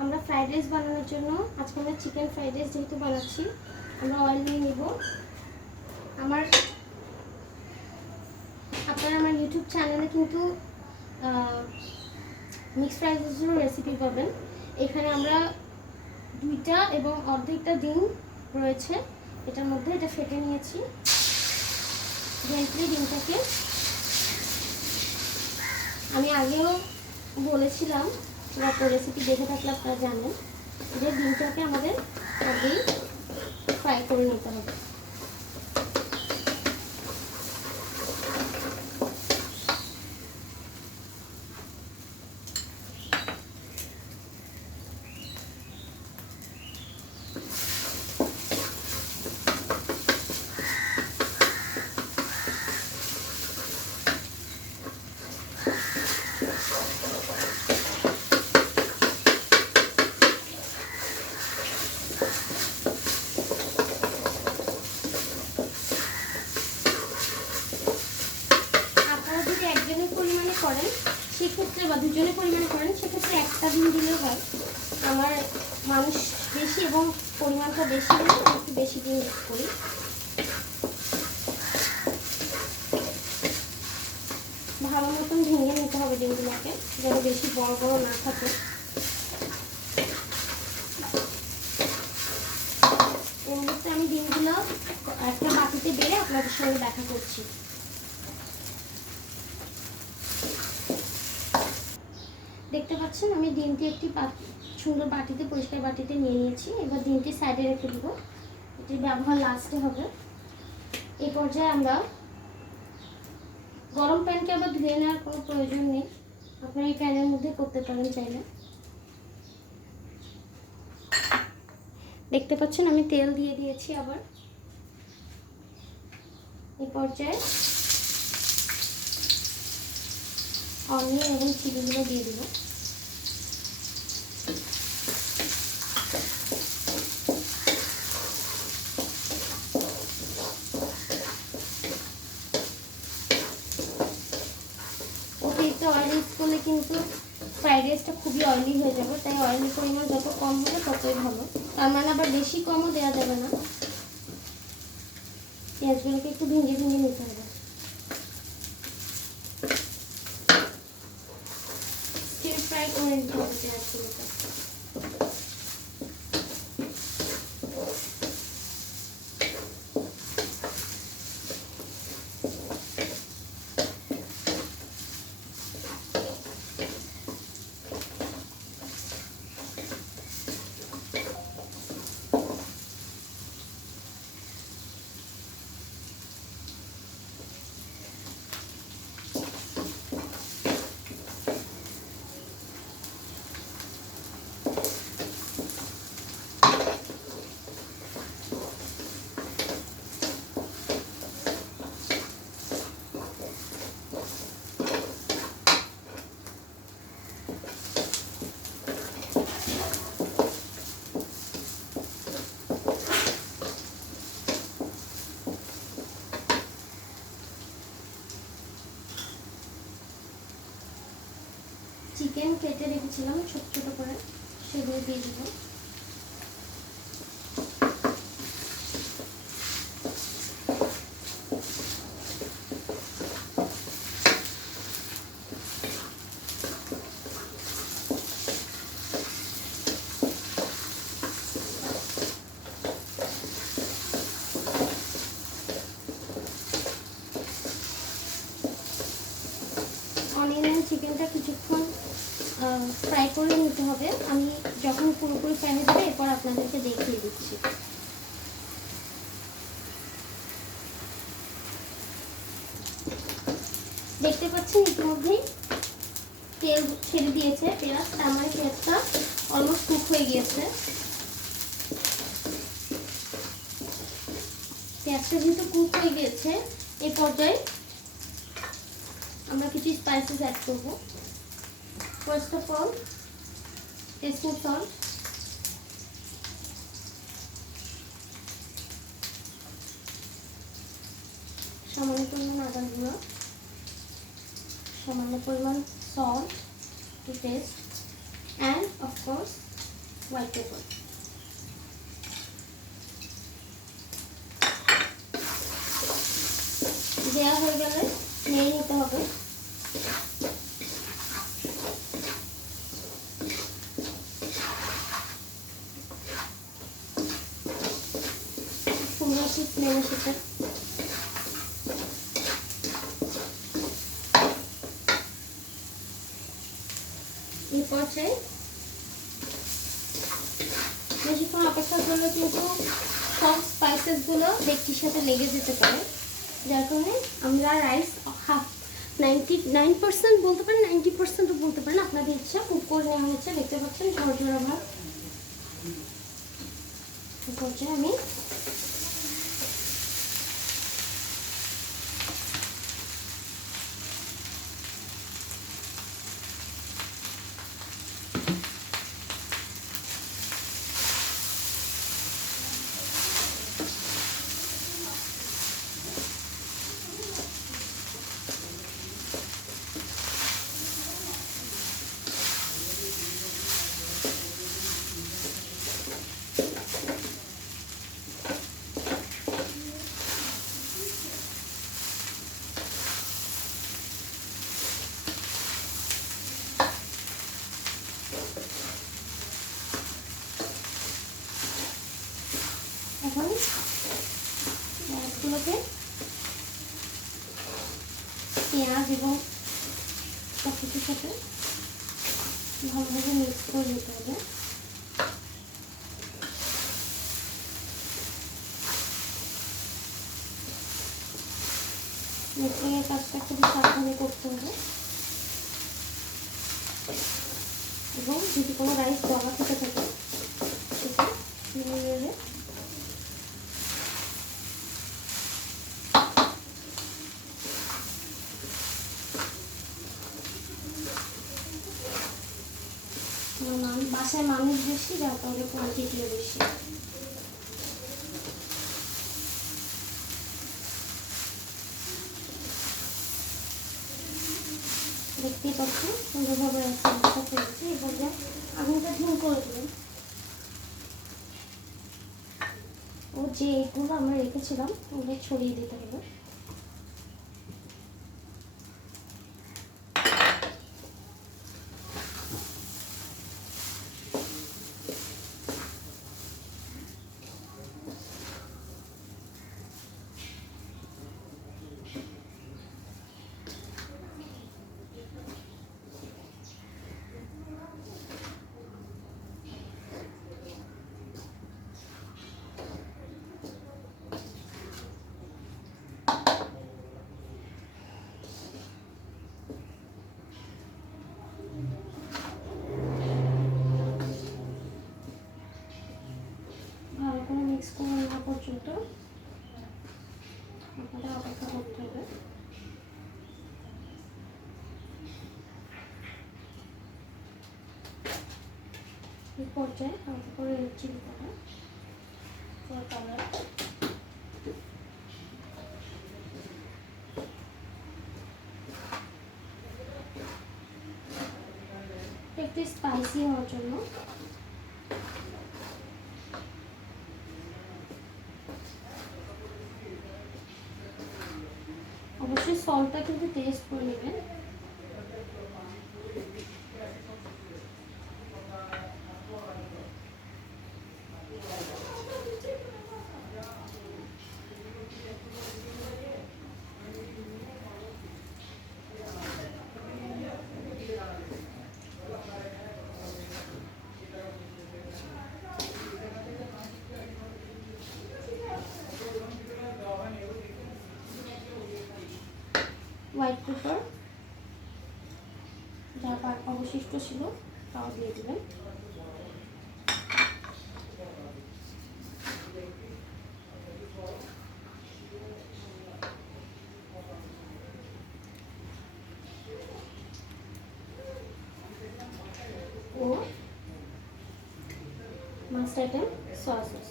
আমরা fried rice বানানোর জন্য আজকে আমরা চিকেন ফ্রাইড রাইস যেহেতু বানাচ্ছি, আমরা অয়েল নিয়ে নিব। আপনারা আমার ইউটিউব চ্যানেলে কিন্তু মিক্সড ফ্রাইড রাইসের রেসিপি পাবেন। এখানে আমরা 2টা এবং অর্ধেকটা ডিম রয়েছে এটার মধ্যে, এটা ফেটে নিয়েছি। জেন্টলি ডিমটাকে, আমি আগেও বলেছিলাম, গত রেসিপি দেখে থাকলে আপনারা জানেন যে ডিমটাকে আমাদের আগেই ফ্রাই করে নিতে হবে। করেন সেক্ষেত্রে বা দুজনের পরিমাণে করেন সেক্ষেত্রে একটা ডিম দিলেও হয়। আমার মানুষ বেশি এবং পরিমাণটা বেশি হলে একটু বেশি ডিম ইউজ করি। ভালো মতন ভেঙে নিতে হবে ডিমগুলোকে, যেন বেশি বড় বড় না থাকে। এই মুহূর্তে আমি ডিমগুলো একটা বাটিতে বেড়ে আপনাদের সঙ্গে দেখা করছি। দেখতে পাচ্ছেন আমি ডিমটি একটি সুন্দর বাটিতে, পরিষ্কার বাটিতে নিয়ে নিয়েছি। এবার ডিমটি সাইডে রেখে দেবো, এটির ব্যবহার লাস্টে হবে। এই পর্যায়ে আমরা গরম প্যানকে আবার ধুয়ে নেওয়ার কোনো প্রয়োজন নেই, আপনারা এই প্যানের মধ্যে করতে পারেন চাইলে। দেখতে পাচ্ছেন আমি তেল দিয়ে দিয়েছি আবার। এই পর্যায়ে অনিয়ন এবং চিলিগুলো দিয়ে দেবো। অতিরিক্ত অয়েল ইউজ করলে কিন্তু ফ্রাইড রাইসটা খুবই অয়েলি হয়ে যাবে, তাই অয়েলের পরিমাণ যত কম হবে ততই ভালো। তার মানে আবার বেশি কমও দেওয়া যাবে না। পেঁয়াজগুলোকে একটু ভেঙে ভেঙে নিতে হবে। স্টির ফ্রাই করে নিতে হবে পেঁয়াজগুলোকে। চিকেন কেটে রেখেছিলাম ছোট ছোট করে, সেগুলো দিয়ে দিব। অনিয়ন এবং চিকেনটা কিছুক্ষণ ফ্রাই করে নিতে হবে। আমি যখন পুরোপুরি ফ্রাই হয়ে যাবে এরপর আপনাদেরকে দেখিয়ে দিচ্ছি। দেখতে পাচ্ছেন ইতিমধ্যেই তেল ছেড়ে দিয়েছে পেঁয়াজ, তার মানে পেঁয়াজটা অলমোস্ট কুক হয়ে গিয়েছে। পেঁয়াজটা যেহেতু কুক হয়ে গিয়েছে, এই পর্যায়ে আমরা কিছু স্পাইসেস অ্যাড করব। First of all tasting salt, সামান্য পরিমাণ আদা গুঁড়ো, সামান্য পরিমাণ salt to taste, and of course white pepper. দেওয়া হয়ে গেলে নিয়ে নিতে হবে। সুন্দর একটু স্মেল এসেছে। এই পর্যায়ে বেশিক্ষণ অপেক্ষা করলে কিন্তু সব স্পাইসেসগুলো ডেকচির সাথে লেগে যেতে পারে, যার কারণে আমরা রাইস 99% বলতে পারেন, 90%ও বলতে পারেন, আপনাদের ইচ্ছা কুক করে নেওয়া হচ্ছে। দেখতে পাচ্ছেন ঝরঝরা ভাত। এই পর্যায়ে আমি এখন রাইসগুলোকে পেঁয়াজ এবং সব কিছুর সাথে ভালোভাবে মিক্স করে নিতে হবে। মিক্সিংয়ের কাজটা খুবই সাবধানে করতে হবে, এবং যদি কোনো রাইস জমা থেকে থাকে সেটা নিয়ে নেবে। বাসায় মানুষ বেশি, যার কারণে কোয়ান্টিটিও বেশি। দেখতেই পাচ্ছি সুন্দরভাবে রান্নাটা করেছি। এবারে আগুনটা ধিম করে দেবেন। ও যে এগুলো আমরা রেখেছিলাম ওগুলো ছড়িয়ে দিতে হবে। মিক্স করে নেওয়া পর্যন্ত আপনাদের অপেক্ষা করতে হবে। এই পর্যায়ে হালকা করে লুচি দিতে হবে কালার। একটু স্পাইসি হওয়ার জন্য অবশ্যই সল্টটা কিন্তু টেস্ট করে নেবেন। হোয়াইট পেপার যা অবশিষ্ট ছিল তাও দিয়ে দেবেন। ও মাস্ট আইটেম সয়া সস।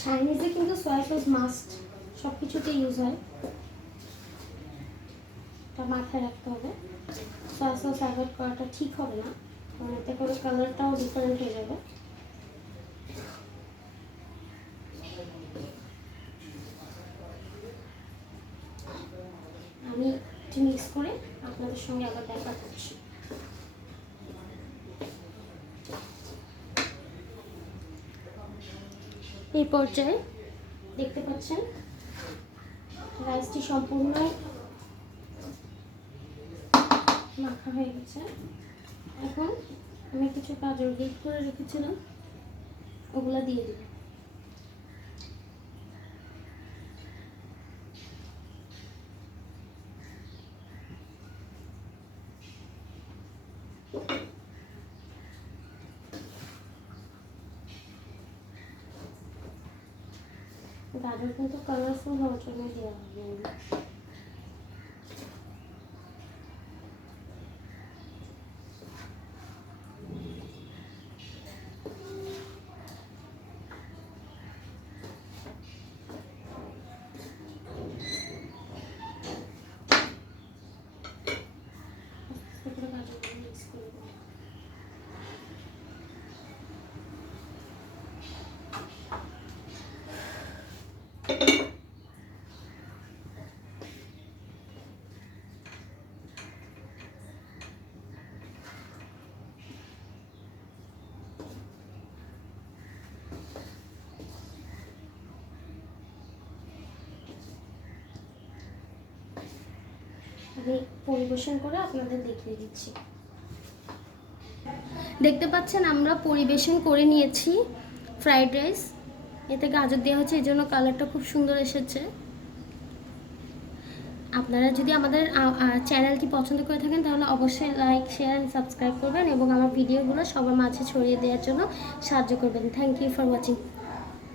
চাইনিজে কিন্তু সয়া সস মাস্ট, সব কিছুতে ইউজ হয়, এটা মাথায় রাখতে হবে। সয়া সস অ্যাভয়েড করাটা ঠিক হবে না। এতে করে কালারটাও ডিফারেন্ট হয়ে যাবে। আমি একটু মিক্স করে আপনাদের সঙ্গে আবার দেখা করছি। এই পর্যায়ে দেখতে পাচ্ছেন রাইসটি সম্পূর্ণ মাখা হয়ে গেছে। এখন আমি কিছু গাজর গ্রেট করে রেখেছিলাম, ওগুলা দিয়ে দিব। গাজর কিন্তু কালারফুল হওয়ার জন্য দেওয়া হবে। আমি পরিবেশন করে আপনাদের দেখিয়ে দিচ্ছি। দেখতে পাচ্ছেন আমরা পরিবেশন করে নিয়েছি ফ্রাইড রাইস। এতে গাজর দেওয়া হচ্ছে, এই জন্য কালারটা খুব সুন্দর এসেছে। আপনারা যদি আমাদের চ্যানেলটি পছন্দ করে থাকেন তাহলে অবশ্যই লাইক, শেয়ার অ্যান্ড সাবস্ক্রাইব করবেন এবং আমার ভিডিওগুলো সবার মাঝে ছড়িয়ে দেওয়ার জন্য সাহায্য করবেন। Thank you for watching.